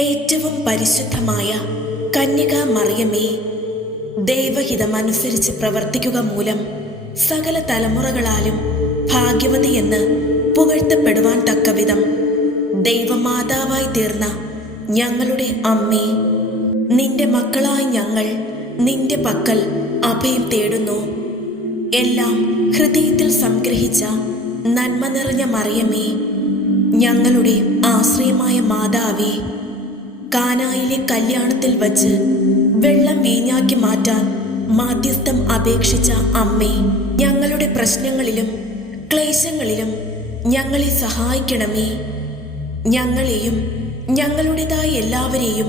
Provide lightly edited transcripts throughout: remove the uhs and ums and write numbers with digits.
ഏറ്റവും പരിശുദ്ധമായ കന്യകാ മറിയമേ, ദൈവഹിതമനുസരിച്ച് പ്രവർത്തിക്കുക മൂലം സകല തലമുറകളാലും ഭാഗ്യവതി എന്ന് പുകഴ്ത്തപ്പെടുവാൻ തക്കവിധം ദൈവമാതാവായി തീർന്ന ഞങ്ങളുടെ അമ്മേ, നിന്റെ മക്കളായി ഞങ്ങൾ നിന്റെ പക്കൽ അഭയം തേടുന്നു. എല്ലാം ഹൃദയത്തിൽ സംഗ്രഹിച്ച നന്മ നിറഞ്ഞ മറിയമേ, ഞങ്ങളുടെ ആശ്രയമായ മാതാവേ, കാനായിലെ കല്യാണത്തിൽ വച്ച് വെള്ളം വീഞ്ഞാക്കി മാറ്റാൻ മാധ്യസ്ഥം അപേക്ഷിച്ച അമ്മേ, ഞങ്ങളുടെ പ്രശ്നങ്ങളിലും ക്ലേശങ്ങളിലും ഞങ്ങളെ സഹായിക്കണമേ. ഞങ്ങളെയും ഞങ്ങളുടേതായ എല്ലാവരെയും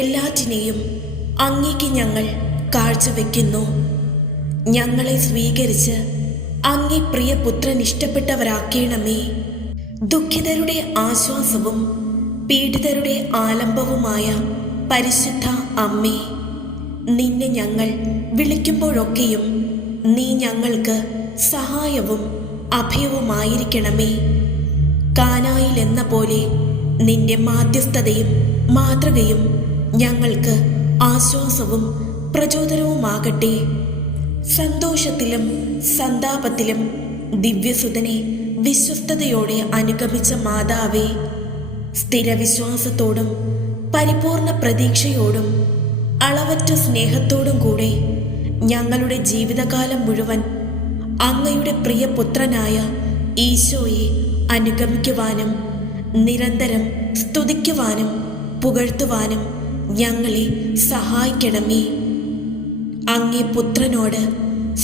എല്ലാറ്റിനെയും അങ്ങേക്ക് ഞങ്ങൾ കാഴ്ചവെക്കുന്നു. ഞങ്ങളെ സ്വീകരിച്ച് അങ്ങേ പ്രിയപുത്രൻ ഇഷ്ടപ്പെട്ടവരാക്കണമേ. ദുഃഖിതരുടെ ആശ്വാസവും പീഡിതരുടെ ആലംബവുമായ പരിശുദ്ധ അമ്മേ, നിന്നെ ഞങ്ങൾ വിളിക്കുമ്പോഴൊക്കെയും നീ ഞങ്ങൾക്ക് സഹായവും അഭയവുമായിരിക്കണമേ. കാനായിൽ എന്ന പോലെ നിന്റെ മാധ്യസ്ഥതയും മാതൃകയും ഞങ്ങൾക്ക് ആശ്വാസവും പ്രചോദനവുമാകട്ടെ. സന്തോഷത്തിലും സന്താപത്തിലും ദിവ്യസുതനെ വിശ്വസ്തയോടെ അനുഗമിച്ച മാതാവേ, സ്ഥിരവിശ്വാസത്തോടും പരിപൂർണ പ്രതീക്ഷയോടും അളവറ്റ സ്നേഹത്തോടും കൂടെ ഞങ്ങളുടെ ജീവിതകാലം മുഴുവൻ അങ്ങയുടെ പ്രിയപുത്രനായ ഈശോയെ അനുഗമിക്കുവാനും നിരന്തരം സ്തുതിക്കുവാനും പുകഴ്ത്തുവാനും ഞങ്ങളെ സഹായിക്കണമേ. അങ്ങേ പുത്രനോട്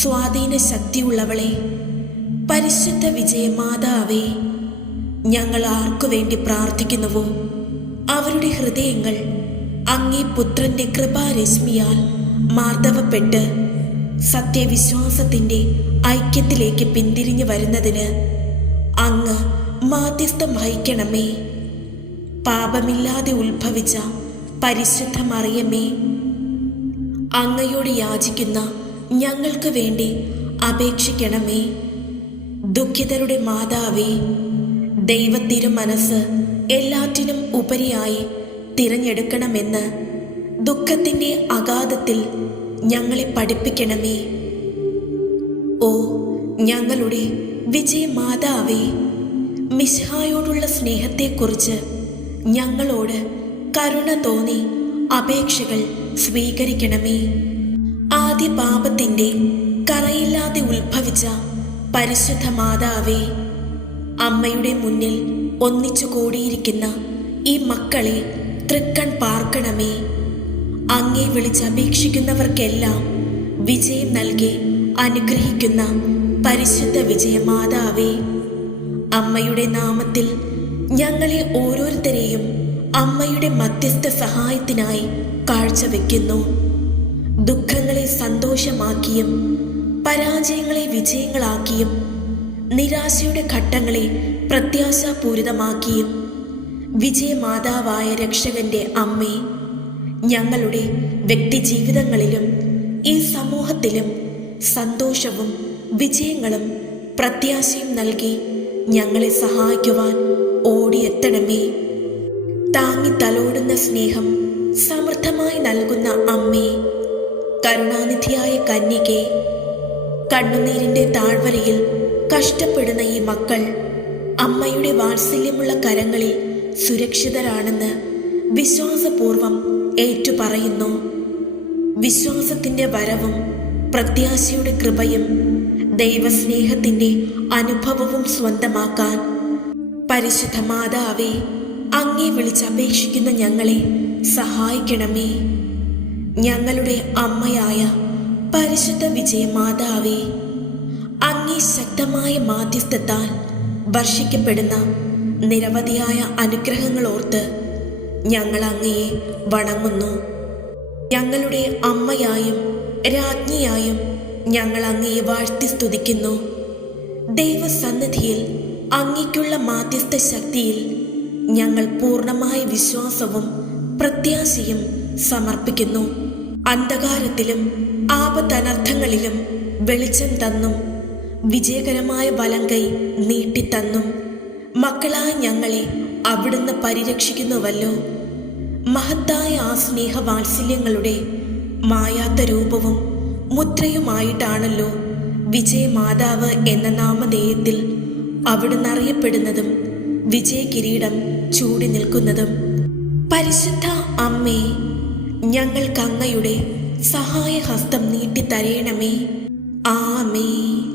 സ്വാധീന ശക്തിയുള്ളവളെ, പരിശുദ്ധ വിജയമാതാവേ, ഞങ്ങൾ ആർക്കു വേണ്ടി പ്രാർത്ഥിക്കുന്നുവോ അവരുടെ ഹൃദയങ്ങൾ അങ്ങേ പുത്രന്റെ കൃപാരശ്മിയാൽ മാർദ്ദവപ്പെട്ട് സത്യവിശ്വാസത്തിന്റെ ഐക്യത്തിലേക്ക് പിന്തിരിഞ്ഞു വരുന്നതിന് അങ്ങ് മാധ്യസ്ഥം വഹിക്കണമേ. പാപമില്ലാതെ ഉത്ഭവിച്ച പരിശുദ്ധ മറിയമേ, അങ്ങയോട് യാചിക്കുന്ന ഞങ്ങൾക്ക് വേണ്ടി അപേക്ഷിക്കണമേ. ദുഃഖിതരുടെ മാതാവേ, ദൈവത്തിരു മനസ്സ് എല്ലാറ്റിനും ഉപരിയായി തിരഞ്ഞെടുക്കണമെന്ന് ദുഃഖത്തിൻ്റെ അഗാധത്തിൽ ഞങ്ങളെ പഠിപ്പിക്കണമേ. ഓ ഞങ്ങളുടെ വിജയമാതാവേ, മിശിഹായോടുള്ള സ്നേഹത്തെക്കുറിച്ച് ഞങ്ങളോട് കരുണ തോന്നി അപേക്ഷകൾ സ്വീകരിക്കണമേ. ആദ്യ പാപത്തിൻ്റെ കറയില്ലാതെ ഉത്ഭവിച്ച പരിശുദ്ധ മാതാവേ, അമ്മയുടെ മുന്നിൽ ഒന്നിച്ചു കൂടിയിരിക്കുന്ന ഈ മക്കളെ തൃക്കൺ പാർക്കണമേ. അങ്ങേ വിളിച്ചപേക്ഷിക്കുന്നവർക്കെല്ലാം വിജയം നൽകി അനുഗ്രഹിക്കുന്ന പരിശുദ്ധ വിജയമാതാവേ, അമ്മയുടെ നാമത്തിൽ ഞങ്ങളെ ഓരോരുത്തരെയും അമ്മയുടെ മധ്യസ്ഥ സഹായത്തിനായി കാഴ്ചവെക്കുന്നു. ദുഃഖങ്ങളെ സന്തോഷമാക്കിയും പരാജയങ്ങളെ വിജയങ്ങളാക്കിയും നിരാശയുടെ ഘട്ടങ്ങളെ പ്രത്യാശാപൂരിതമാക്കിയും വിജയമാതാവായ രക്ഷകന്റെ അമ്മേ, ഞങ്ങളുടെ വ്യക്തിജീവിതങ്ങളിലും ഈ സമൂഹത്തിലും സന്തോഷവും വിജയങ്ങളും പ്രത്യാശയും നൽകി ഞങ്ങളെ സഹായിക്കുവാൻ ഓടിയെത്തണമേ. താങ്ങി തലോടുന്ന സ്നേഹം സമൃദ്ധമായി നൽകുന്ന അമ്മേ, കരുണാനിധിയായ കന്യകേ, കണ്ണുനീരിൻ്റെ താഴ്വരയിൽ കഷ്ടപ്പെടുന്ന ഈ മക്കൾ അമ്മയുടെ വാത്സല്യമുള്ള കരങ്ങളിൽ സുരക്ഷിതരാണെന്ന് വിശ്വാസപൂർവം ഏറ്റുപറയുന്നു. വിശ്വാസത്തിൻ്റെ വരവും പ്രത്യാശയുടെ കൃപയും ദൈവസ്നേഹത്തിൻ്റെ അനുഭവവും സ്വന്തമാക്കാൻ പരിശുദ്ധ മാതാവേ, അങ്ങേ വിളിച്ചപേക്ഷിക്കുന്ന ഞങ്ങളെ സഹായിക്കണമേ. ഞങ്ങളുടെ അമ്മയായ പരിശുദ്ധ വിജയമാതാവേ, അങ്ങേ ശക്തമായ മാധ്യസ്ഥത്താൽ വർഷിക്കപ്പെടുന്ന നിരവധിയായ അനുഗ്രഹങ്ങൾ ഓർത്ത് ഞങ്ങൾ അങ്ങയെ വണങ്ങുന്നു. ഞങ്ങളുടെ അമ്മയായും രാജ്ഞിയായും ഞങ്ങൾ അങ്ങയെ വാഴ്ത്തി സ്തുതിക്കുന്നു. ദൈവസന്നിധിയിൽ അങ്ങയ്ക്കുള്ള മാധ്യസ്ഥ ശക്തിയിൽ ഞങ്ങൾ പൂർണ്ണമായ വിശ്വാസവും പ്രത്യാശയും സമർപ്പിക്കുന്നു. അന്ധകാരത്തിലും ആപത്തനർത്ഥങ്ങളിലും വെളിച്ചം തന്നും വിജയകരമായ വലങ്കൈ നീട്ടിത്തന്നും മക്കളായ ഞങ്ങളെ അവിടുന്ന് പരിരക്ഷിക്കുന്നുവല്ലോ. മഹത്തായ ആ സ്നേഹവാത്സല്യങ്ങളുടെ മായാത്ത രൂപവും മുദ്രയുമായിട്ടാണല്ലോ വിജയമാതാവ് എന്ന നാമധേയത്തിൽ അവിടുന്ന് അറിയപ്പെടുന്നതും വിജയകിരീടം ചൂടി നിൽക്കുന്നതും. പരിശുദ്ധ അമ്മേ, ഞങ്ങൾക്ക് അങ്ങയുടെ സഹായഹസ്തം നീട്ടിത്തരയണമേ. ആമേൻ.